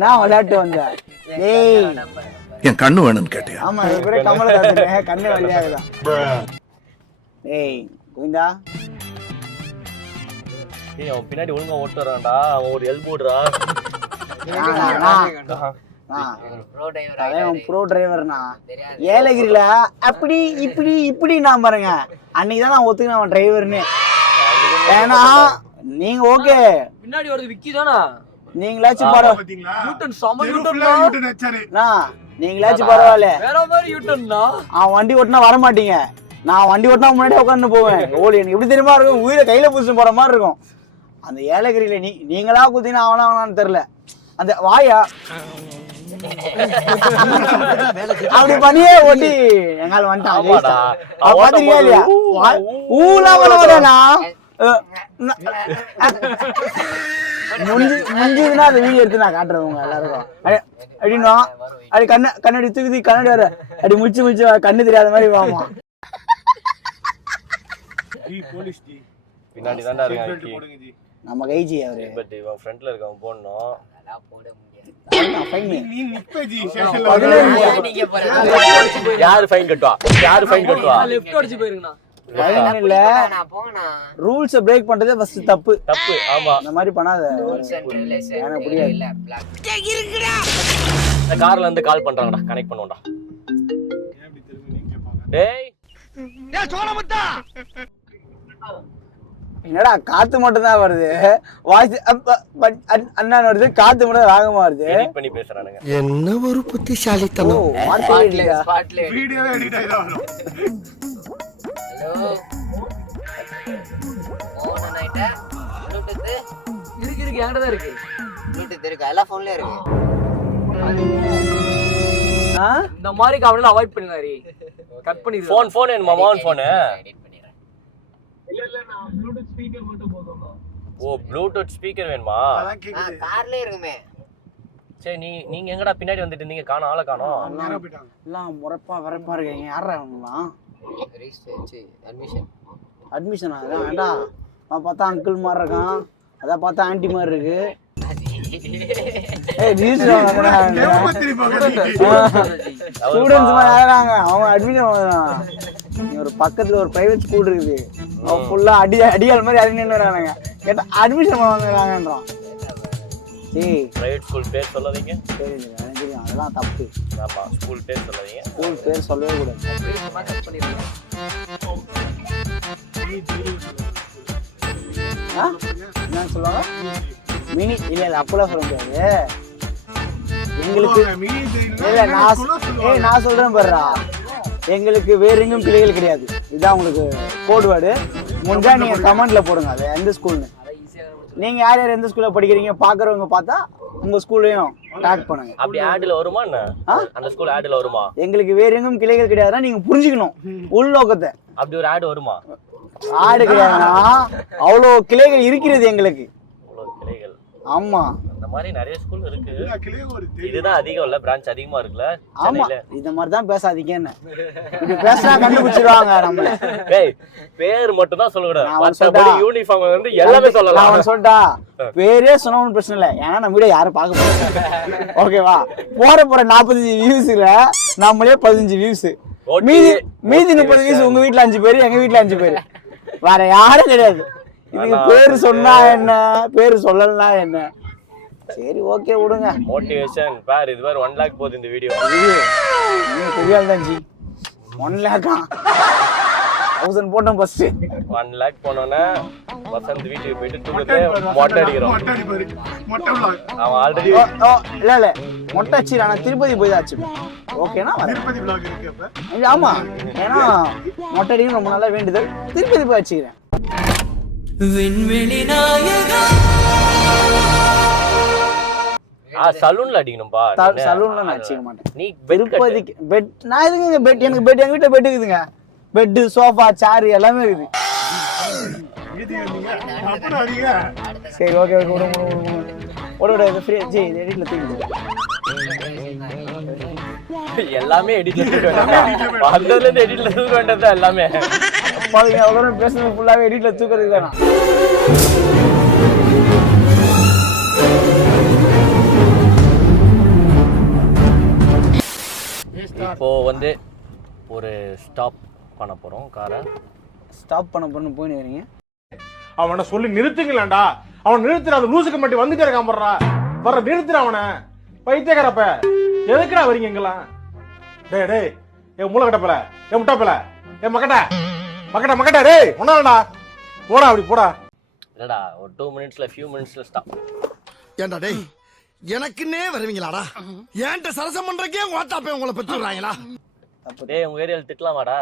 நான் விளையாட்டு வந்தேன். ஏய் என் கண்ணு வேணும்னு கேட்டியா? ஆமா இவரே கமலஹாசன் கண்ணு வெள்ளையாகுதான். ஏய் கோவிந்தா ஏய் அவன் பின்னாடி ஒழுங்கா ஓட்டு வரான்டா. அவன் ஒரு எல்போடுறா. ப்ரோ டிரைவர்னா ஏலகிரில அப்படி இப்படி இப்படி நான் பாருங்க அன்னைக்குதான் நான் ஒத்துக்கினேன் அவன் டிரைவர்னு. ஏன்னா நீங்க ஓகே பின்னாடி வருது விக்கி தானா? நீங்களாச்சும் பரவாயில்ல, நீங்களாச்சும் பரவாயில்ல. வேற மாதிரி யூட்டர்னா அவன் வண்டி ஓட்டினா வர மாட்டீங்க. நான் வண்டி ஓட்டினா முன்னாடி உட்காந்து போவேன். ஓலி எனக்கு எப்படி தெரியுமா இருக்கும், உயிரை கையில புடிச்சு போற மாதிரி இருக்கும். அந்த ஏலகிரியில நீங்களா குத்தினா அவனான்னு தெரியல. அந்த வாயா அப்படி பண்ணியே ஓட்டி எங்கால வந்துட்டான். பாத்தீங்களா இல்லையா? ஊலா வரா முடிஞ்சதுன்னா அந்த வீடியோ எடுத்து நான் காட்டுறேன் உங்க எல்லாருக்கும். அப்படின்னா அப்படி கண்ணாடி தூக்கி கண்ணாடி வர அப்படி முடிச்சு கண்ணு தெரியாத மாதிரி வாமா. பின்னாடி தான்டா இருக்கான். நம்ம கைஜி அவரு. பட் இவன் ஃப்ரண்ட்ல இருக்கவன் போடணும். யாரு ஃபைன் கட்டுவா? யாரு ஃபைன் கட்டுவா? லெஃப்ட் அடிச்சு போயிருங்கண்ணா. இல்ல ரூல்ஸ் பிரேக் பண்றதே ஃபர்ஸ்ட் தப்பு. ஆமா அந்த மாதிரி பண்ணாத. எனக்கு புரியாது. இந்த கார்ல இருந்து கால் பண்றாங்கடா. கனெக்ட் பண்ணுவோம்டா. டேய் என்னடா காத்து மட்டும் தான் வருது, வாய்ஸ் அண்ணா வருது, காத்து மட்டும் வேகமா வருது. எடிட் பண்ணி பேசுறானுங்க. என்ன ஒரு புத்திசாலித்தனம். வீடியோவே எடிட் ஆயிதா வரும். ஹலோ போன் நைட்டா ப்ளூடூத் இருக்கு என்கிட்ட தான் இருக்கு. ப்ளூடூத் இருக்கு, எல்லா போன்லயும் இருக்கு. இந்த மாதிரி கவலை அவாய்ட் பண்ணுவாரி. கட் பண்ணி ஃபோன் வேணுமா? மோகன் ஃபோன் எடிட் பண்ணிடுறேன். இல்ல நான் ப்ளூடூத் ஸ்பீக்கர் மட்டும் போதுமா? ஓ ப்ளூடூத் ஸ்பீக்கர் வேணுமா? அதான் கேக்குது. கார்ல இருக்குமே. சரி நீங்க எங்கடா பின்னாடி வந்துட்டு இருந்தீங்க? காணோம், ஆளை காணோம். நேரா போய்ட்டாங்க. எல்லாம் முறப்பா வரப்பா இருக்கீங்க. யாரா அவங்கலாம்? அட்மிஷனா? அதான் வேண்டாம். அவன் பார்த்தா அங்கிள் மாதிரி இருக்கான், அதான் பார்த்தா ஆன்டி மாதிரி இருக்கு. ஸ்டூடெண்ட்ஸ் மாதிரி ஆகிறாங்க. அவன் அட்மிஷன் ஒரு பக்கத்துல ஒரு பிரைவேட் ஸ்கூல் இருக்குது, அவன் ஃபுல்லா அடியால் மாதிரி அறிஞர் வரானுங்க. கேட்டா அட்மிஷன் பண்ணுவாங்கன்றான். ஏய் பிரைவேட் ஸ்கூல் பேர் சொல்லாதீங்க. சரி எனக்கு தெரியும், அதெல்லாம் தப்பு. ஆமா ஸ்கூல் பேர் சொல்லாதீங்க. ஸ்கூல் பேர் சொல்லவே கூடாது. என்ன சொல்லுவாங்க? மினி இல்ல அப்பெல்லாம் சொல்ல முடியாது. எங்களுக்கு இல்ல நான் சொல்றேன் பாருடா, எங்களுக்கு வேற எங்கும் பிள்ளைகள் கிடையாது. இதுதான் உங்களுக்கு கோட் வேர்டு. முடிஞ்சா நீங்க கமெண்ட்ல போடுங்க அது எந்த ஸ்கூல்னு. நீங்க யார் யார் எந்த ஸ்கூல்ல படிக்கிறீங்க பாக்குறவங்க பார்த்தா உங்க ஸ்கூல்லையும் டேக் பண்ணுங்க. அப்படி ஆட்ல வருமா என்ன? அந்த ஸ்கூல் ஆட்ல வருமா? எங்களுக்கு வேற எங்கும் கிளைகள் கிடையாதுன்னா நீங்க புரிஞ்சுக்கணும் உள்நோக்கத்தை. அப்படி ஒரு ஆடு வருமா? ஆடு கிடையாதுன்னா அவ்வளோ கிளைகள் இருக்கிறது எங்களுக்கு. அவ்வளவு கிளைகள். ஆமா அந்த மாதிரி நிறைய ஸ்கூல் இருக்கு. இதுதான் அதிகம் இல்ல, பிரான்ச் அதிகமா இருக்குல்ல. ஆமா இந்த மாதிரி தான் பேசாதீங்கன்னு. இப்படி பேசினா கண்டுபிடிச்சிருவாங்க நம்மள. டேய் பேர் மட்டும் தான் சொல்லக்கூடாது, மத்தபடி யூனிஃபார்ம் வந்து எல்லாமே சொல்லலாம். நான் சொல்லிட்டா பேரே சொன்னவனு பிரச்சனை இல்லை, ஏன்னா நம்ம வீடியோ யாரும் பார்க்க போறாங்க. ஓகேவா? போற 45 வியூஸ்ல நம்மளே 15 வியூஸ், மீதி 30 வியூஸ் உங்க வீட்டுல 5 பேரு, எங்க வீட்டுல 5 பேரு, வேற யாரும் கிடையாது. இதுக்கு பேரு சொன்னா என்ன, பேரு சொல்லலனா என்ன? சரி ஓகே விடுங்க. மோட்டிவேஷன் பார், இது பார் 1 lakh போகுது இந்த வீடியோ. நீங்க பெரிய ஆள் தான் ஜி. 1 lakh 1000 போட்டோம் ஃபர்ஸ்ட். 1 lakh போனோனே வசந்த் வீட்டுக்கு போயிட்டு தூக்கிட்டு மொட்டை அடிக்கிறோம். அவன் ஆல்ரெடி இல்ல மொட்டை அடிச்சு நான் திருப்பதி போய் தான் அடிச்சுப்பேன். ஓகேனா திருப்பதி vlog இருக்கு அப்ப. ஆமா ஏன்னா மொட்டை அடிக்கணும் ரொம்ப நாளா வேண்டுதல், திருப்பதி போய் அடிச்சுக்கிறேன். சலூன்ல அடிக்கணும்பா. சலூன்ல நான் அடிச்சுக்க மாட்டேன். நீ திருப்பதிக்கு பெட் நான் எதுக்கு பெட்? எனக்கு பெட் எங்க வீட்டுல பெட் இருக்குதுங்க. பெட், சோஃபா, சேர் எல்லாமே இருக்குது. சரி ஓகே ஓட ஃப்ரீ ஜி எடிட்ல தூக்கி எல்லாமே எடிட்ல தூக்க வேண்டாம். வந்ததுல இருந்து எடிட்ல தூக்க வேண்டாம் எல்லாமே. பாருங்க அவ்வளவு பேசுறது ஃபுல்லாவே எடிட்ல தூக்குறதுக்கு தானா? இப்போ வந்து ஒரு ஸ்டாப் பண்ண போறோம் காரை. ஸ்டாப் பண்ண போயின்னு வரீங்க. அவனை சொல்லி நிறுத்துங்களேன்டா. அவன் நிறுத்துற அந்த லூசுக்கு மட்டும் வந்துட்டே இருக்கான் போடுறா. வர நிறுத்துற அவனை. பைத்தியக்காரப்ப எதுக்குடா வரீங்க எங்கெல்லாம்? டேய் டேய் ஏ மூளை கட்டப்பல, ஏ முட்டாப்பல, ஏ மக்கட்ட டேய் ஒன்னாடா போடா, அப்படி போடா. இல்லடா ஒரு 2 மினிட்ஸ்ல few மினிட்ஸ்ல ஸ்டாப். ஏண்டா டேய் எனக்குன்னே வருவீங்களாடா? ஏன்ட்ட சரசம் பண்றக்கே வாட்டாப்பே உங்களை பெற்று விடுறாங்களா? டேய் உங்க ஏரியால திட்டலாமாடா?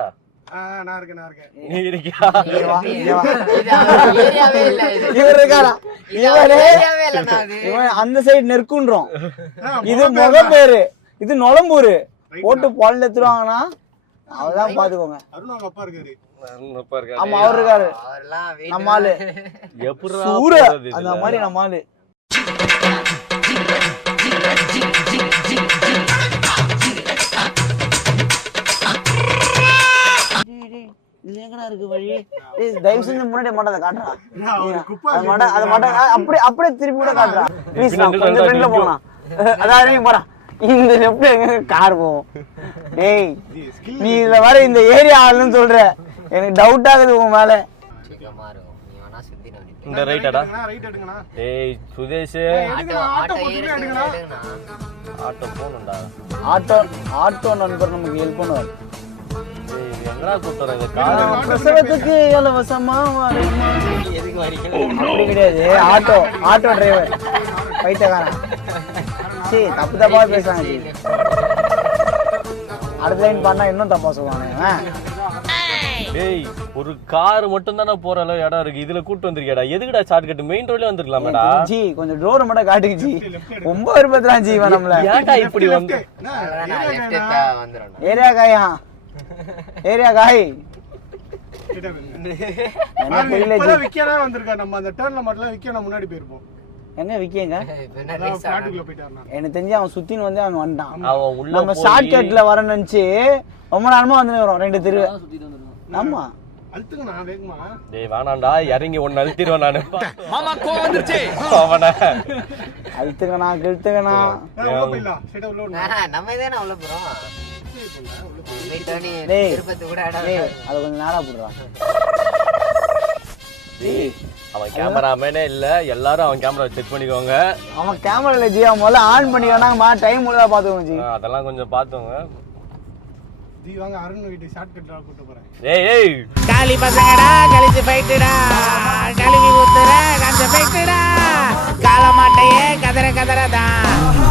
நான் இருக்கேன். நீ இருக்கியா? இது அவர் ஏரியாவே இல்ல இது. இவர் இருக்காரா? ஏரியாவே இல்லண்ணா அது. இவன் அந்த சைடு நெருக்குன்றோம். இது முகப்பேரு, இது நொளம்பூரு. போட்டு பால் எடுத்துருவாங்கன்னா அவதான் பாத்துக்கோங்க. அருண் அவங்க அப்பா இருக்காரு. ஆமா அவர் இருக்காரு. அவர்லாம் வீட்டுல நம்ம ஆளு எப்படிடா சூர போறது இதுல? அந்த மாதிரி நம்ம ஆளு. இதுல எங்கடா இருக்கு வழி? டேய் தயவு செஞ்சு முன்னாடி மாட்டாத காட்டுறா. அது மாட்டா அப்படியே திருப்பி கூட காட்டுறா. ப்ளீஸ் நான் கொஞ்சம் ஃப்ரெண்ட்ல போலாம். அதான் நீ போடா. இந்த லெஃப்ட் எங்க கார் போகும். டேய் நீ இதுல வர இந்த ஏரியா ஆளுன்னு சொல்ற. எனக்கு டவுட் ஆகுது உன் மேல. சீக்கிரமா இருக்கும். நீ வேணா சுத்தி நோண்டி. இந்த ரைட்டாடா? ரைட் எடுங்கண்ணா. டேய் சுதேஷ் ஆட்டோ எடுங்கண்ணா. ஆட்டோ போணும்டா. ஆட்டோ நண்பர் நமக்கு ஹெல்ப் பண்ணுவார். டேய் எங்கடா கூட்டற இந்த கார்? பிரசவத்துக்கு இலவசமா வரீங்க. எதுக்கு வரீங்க? அப்படி கிடையாது. ஆட்டோ டிரைவர் பைத்தியக்காரன். சீ தப்பா பேசுறாங்க. ஜி அடுத்த லைன் பண்ணா இன்னும் தப்பா சொல்லுவாங்க. டேய் ஒரு கார் மட்டும் தானே போற அளவு இடம் இருக்கு. இதுல கூட்டு வந்திருக்கேடா. எதுக்குடா ஷார்ட்கட்? மெயின் ரோட்ல வந்திருக்கலாமேடா. ஜி கொஞ்சம் டோர் மட்டும் காட்டுங்க ஜி. ரொம்ப விருப்பத்துறான் ஜி இவன் நம்மள. ஏன்டா இப்படி வந்து? லெஃப்ட் வந்துறோம். ஏரியா காய் என்ன தெரியல ஜி. விக்கியானே வந்திருக்கா. நம்ம அந்த டர்ன்ல மட்டும் விக்கியானே முன்னாடி போயிருப்போம். எங்க விக்கேங்க? ஃபிளாட்டுக்குள்ள போயிட்டாருனா. எனக்கு தெரிஞ்சு அவன் சுத்தின்னு வந்து அவன் வந்துட்டான். அவன் உள்ள நம்ம ஷார்ட் கட்ல வரணும்னு நினைச்சு ரொம்ப நேரமா வந்து வரோம். 2 தெரு. ஆமா அழுத்துங்கண்ணா வேகமா. டேய் வேணாம்டா இறங்கி ஒன்னு அழுத்திடுவேன் நானு. மாமா கோவம் வந்துருச்சு. அவன அழுத்துங்கண்ணா கிழ்த்துங்கண்ணா. உள்ள போயிடலாம். ஸ்ட்ரைட்டா உள்ள ஓடணும். நம்ம இதே உள்ள போறோம். டேய் திருப்பத்து கூட இடம் டேய் அத கொஞ்சம் நேரா போடுறா. டேய் அவன் கேமராமேனே இல்ல. எல்லாரும் அவன் கேமரா செக் பண்ணிக்கோங்க. அவன் கேமரால ஜி அவன் முதல்ல ஆன் பண்ணிக்கோனா டைம் முழுதா பாத்துக்கோங்க ஜி. அதெல்லாம் கொஞ்சம் பாத்துங்க. ஜி வாங்க அருண் வீட்டு ஷார்ட் கட்ல கூட்டி போறேன். ஏய் காலி பசங்கடா கழிச்சு போயிட்டுடா கழுவி ஊத்துற கஞ்ச போயிட்டுடா கால மாட்டையே கதற கதறதான்